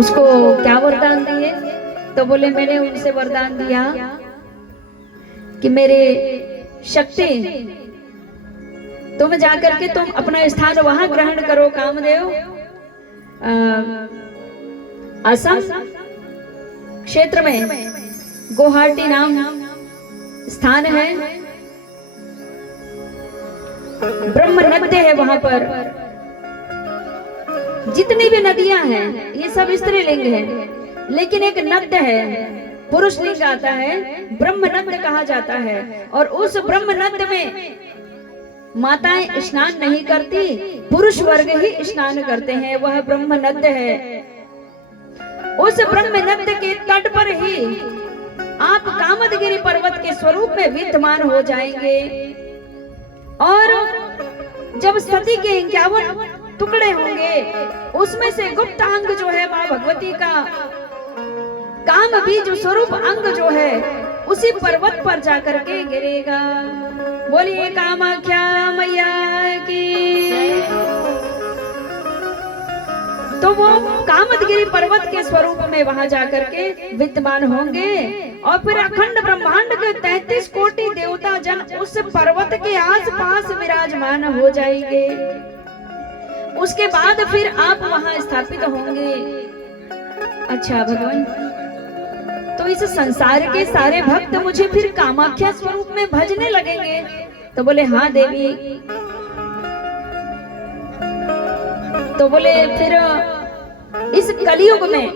उसको क्या वरदान दिए? तो बोले मैंने उनसे वरदान दिया कि मेरे शक्ति तुम जाकर के तुम अपना स्थान वहां ग्रहण करो कामदेव। असम क्षेत्र में गुवाहाटी नाम स्थान है, ब्रह्म नद्य है वहां पर। जितनी भी नदियां हैं ये सब स्त्रीलिंग है, लेकिन एक नद्य है पुरुष लिंग आता है, ब्रह्म नद्य कहा जाता है। और उस ब्रह्म नद्य में माताएं स्नान नहीं करती, पुरुष वर्ग ही स्नान करते हैं, वह ब्रह्म नद्य है। उस ब्रह्म नद्य के तट पर ही आप कामदगिरि पर्वत के स्वरूप में विद्यमान हो जाएंगे। और जब सती के 51 टुकड़े होंगे, उसमें से गुप्त अंग जो है मां भगवती का काम भी जो स्वरूप अंग जो है उसी पर्वत पर जाकर के गिरेगा। बोलिए कामाख्या मैया की। तो वो कामदगिरि पर्वत के स्वरूप में वहां जाकर के विद्यमान होंगे और फिर अखंड ब्रह्मांड के 33 कोटि देवता जन उस पर्वत के आसपास विराजमान हो जाएंगे। उसके बाद फिर आप वहां स्थापित होंगे। अच्छा भगवान, तो इस संसार के सारे भक्त मुझे फिर कामाख्या स्वरूप में भजने लगेंगे? तो बोले हाँ देवी। तो बोले फिर इस कलियुग में,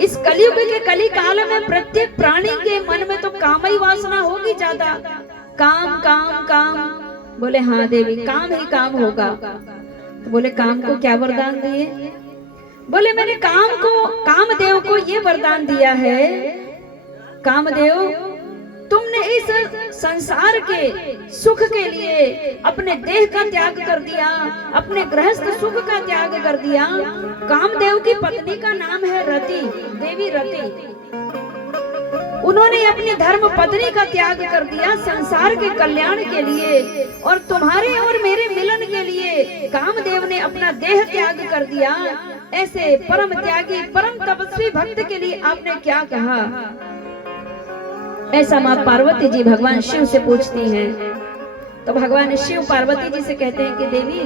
इस कलियुग के कली काल में प्रत्येक प्राणी के मन में तो काम ही वासना होगी ज्यादा, काम काम काम। बोले हाँ देवी, काम ही काम होगा। तो बोले काम को क्या वरदान दिए? बोले मैंने कामदेव को ये वरदान दिया है, कामदेव तुमने इस संसार के सुख के लिए अपने देह का त्याग कर दिया, अपने गृहस्थ सुख का त्याग कर दिया। कामदेव की पत्नी का नाम है रति, देवी रति। उन्होंने अपनी धर्म पत्नी का त्याग कर दिया संसार के कल्याण के लिए, और तुम्हारे और मेरे मिलन के लिए कामदेव ने अपना देह त्याग कर दिया। ऐसे परम त्यागी परम तपस्वी भक्त के लिए आपने क्या कहा? ऐसा मां पार्वती जी भगवान शिव से पूछती हैं। तो भगवान शिव पार्वती जी से कहते हैं कि देवी,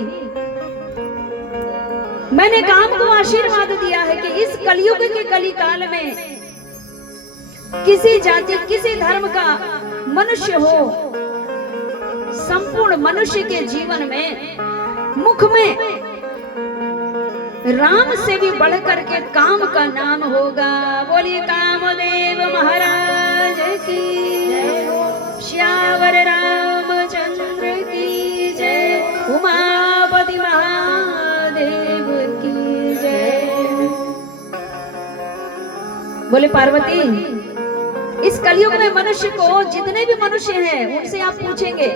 मैंने काम को आशीर्वाद दिया है कि इस कलयुग के कली काल में किसी जाति किसी धर्म का मनुष्य हो, संपूर्ण मनुष्य के जीवन में मुख में राम से भी बढ़कर के काम का नाम होगा। बोलिए कामदेव महाराज की जय, श्यावर रामचंद्र की जय, उमापति महादेव की जय। बोले पार्वती, इस कलयुग में मनुष्य को, जितने भी मनुष्य हैं उनसे आप पूछेंगे,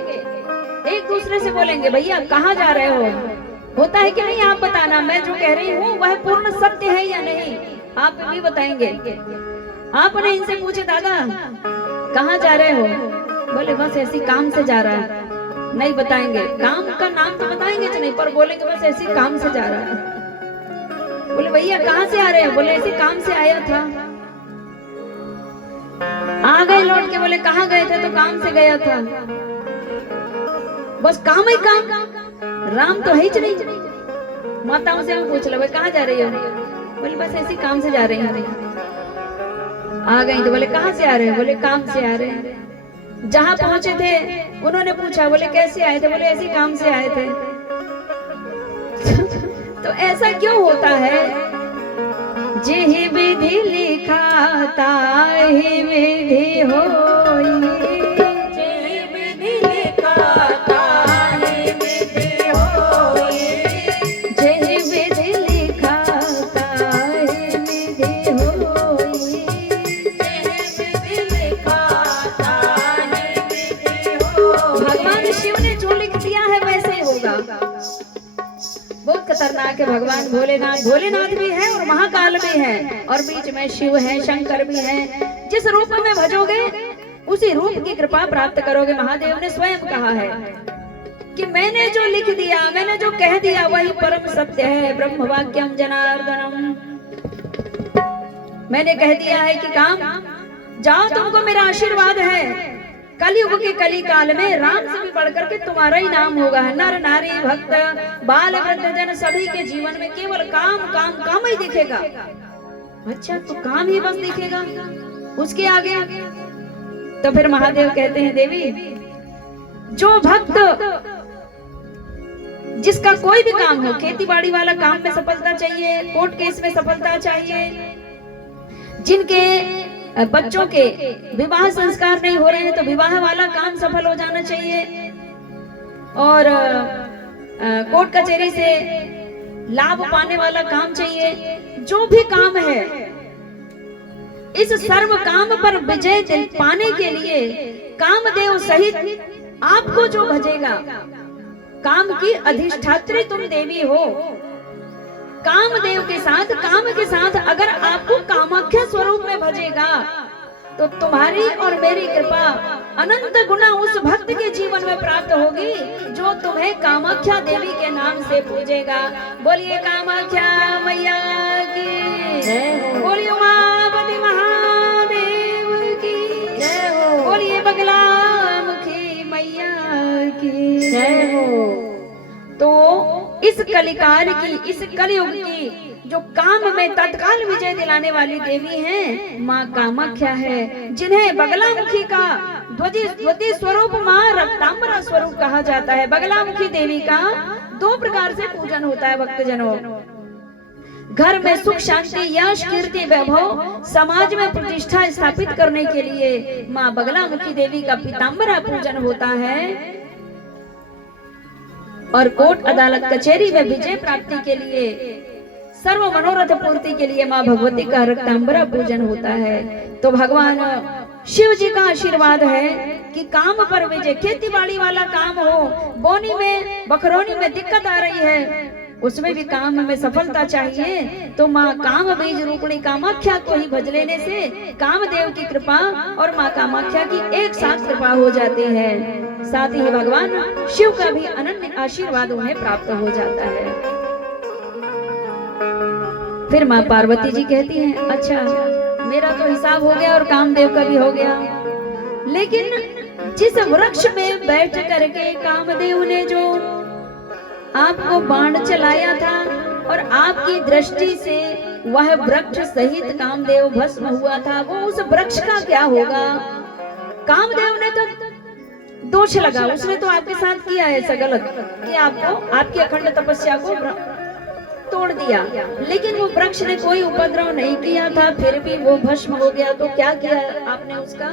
एक दूसरे से बोलेंगे भैया कहाँ जा रहे हो? होता है कि नहीं? आप बताना, मैं जो कह रही हूँ वह पूर्ण सत्य है या नहीं, आप भी बताएंगे। आपने इनसे पूछे दादा कहाँ जा रहे हो? बोले बस ऐसी काम से जा रहा है। नहीं बताएंगे, काम का नाम तो बताएंगे नहीं, पर बोलेंगे बस ऐसी काम से जा रहा है। बोले भैया कहाँ से आ रहे हो? बोले ऐसी काम से आया था। आ गए लौट के। बोले कहाँ गए थे? तो काम से गया था। बस काम ही काम, राम तो है ही नहीं। माताओं से भी पूछ लो कहाँ जा रही हो? बोले बस ऐसी काम से जा रही हूँ। आ गई तो बोले कहाँ से आ रहे हो? बोले काम से आ रहे हैं। जहाँ पहुंचे थे उन्होंने पूछा, बोले कैसे आए थे? बोले ऐसी काम से आए थे। तो ऐसा क्यों होता है? जेहि विधि लिखा ताहि विधि होई, जेहि विधि लिखा ताहि विधि होई, जेहि विधि लिखा ताहि विधि होई, जेहि विधि लिखा ताहि विधि होई। भगवान शिव ने जो लिख दिया है वैसे ही होगा। बहुत खतरनाक है भगवान भोलेनाथ। भोलेनाथ भी है और महाकाल भी है, और बीच में शिव है, शंकर भी है। जिस रूप में भजोगे उसी रूप की कृपा प्राप्त करोगे। महादेव ने स्वयं कहा है कि मैंने जो लिख दिया, मैंने जो कह दिया वही परम सत्य है। ब्रह्म वाक्यम जनार्दनम। मैंने कह दिया है कि काम जाओ, तुमको मेरा आशीर्वाद है। कलयुग के कली काल में राम से भी बढ़कर के तुम्हारा ही नाम होगा। नर नारी भक्त बाल वृद्ध जन सभी के जीवन में केवल काम काम काम ही दिखेगा। अच्छा, तो काम ही बस दिखेगा, उसके आगे? तो फिर महादेव कहते हैं, देवी जो भक्त जिसका कोई भी काम हो, खेती बाड़ी वाला काम में सफलता चाहिए, कोर्ट केस में सफलता चाहिए, जिनके बच्चों के विवाह संस्कार नहीं हो रहे हैं तो विवाह वाला काम सफल हो जाना चाहिए, और कोर्ट कचहरी से लाभ पाने वाला काम चाहिए, जो भी काम है, इस सर्व काम पर विजय पाने के लिए कामदेव सहित आपको जो भजेगा, काम की अधिष्ठात्री तुम देवी हो, कामदेव के साथ, काम के साथ अगर आपको कामाख्या स्वरूप में भजेगा तो तुम्हारी और मेरी कृपा अनंत गुना उस भक्त के जीवन में प्राप्त होगी जो तुम्हें कामाख्या देवी के नाम से पूजेगा। बोलिए कामाख्या मैया की जय हो, बोलिए उमापति महादेव की जय हो, बोलिए बगलामुखी मैया की जय हो। तो इस कलिकाल की, इस कलयुग की जो काम में तत्काल विजय दिलाने वाली देवी हैं, माँ कामाख्या है, जिन्हें बगलामुखी का द्वितीय स्वरूप माँ रक्तांबरा स्वरूप कहा जाता है। बगलामुखी देवी का दो प्रकार से पूजन होता है भक्तजनों। घर में सुख शांति यश कीर्ति वैभव समाज में प्रतिष्ठा स्थापित करने के लिए माँ बगलामुखी देवी का पीताम्बरा पूजन होता है, और कोर्ट अदालत कचहरी में विजय प्राप्ति के लिए, सर्व मनोरथ पूर्ति के लिए माँ भगवती का रक्तांबरा पूजन होता है। तो भगवान शिव जी का आशीर्वाद है कि काम पर विजय, खेती बाड़ी वाला काम हो, बोनी में बखरौनी में दिक्कत आ रही है, उसमें भी काम में सफलता चाहिए, तो माँ काम बीज रूपणी कामाख्या को ही भज लेने से कामदेव की कृपा और माँ कामाख्या की एक साथ कृपा हो जाती है। साथ ही भगवान शिव का भी अनन्य आशीर्वाद उन्हें प्राप्त हो जाता है। फिर माँ पार्वती जी कहती हैं, अच्छा मेरा तो हिसाब हो गया और कामदेव का भी हो गया, लेकिन जिस वृक्ष में बैठ करके कामदेव ने जो आपको बाण चलाया था और आपकी दृष्टि से वह वृक्ष सहित कामदेव भस्म हुआ था, वो उस वृक्ष का क्या होगा? कामदेव ने तो दोष लगा, उसने तो आपके साथ किया है ऐसा गलत कि आपको, आपकी अखंड तपस्या को तोड़ दिया, लेकिन वो वृक्ष ने कोई उपद्रव नहीं किया था, फिर भी वो भस्म हो गया। तो क्या किया आपने उसका?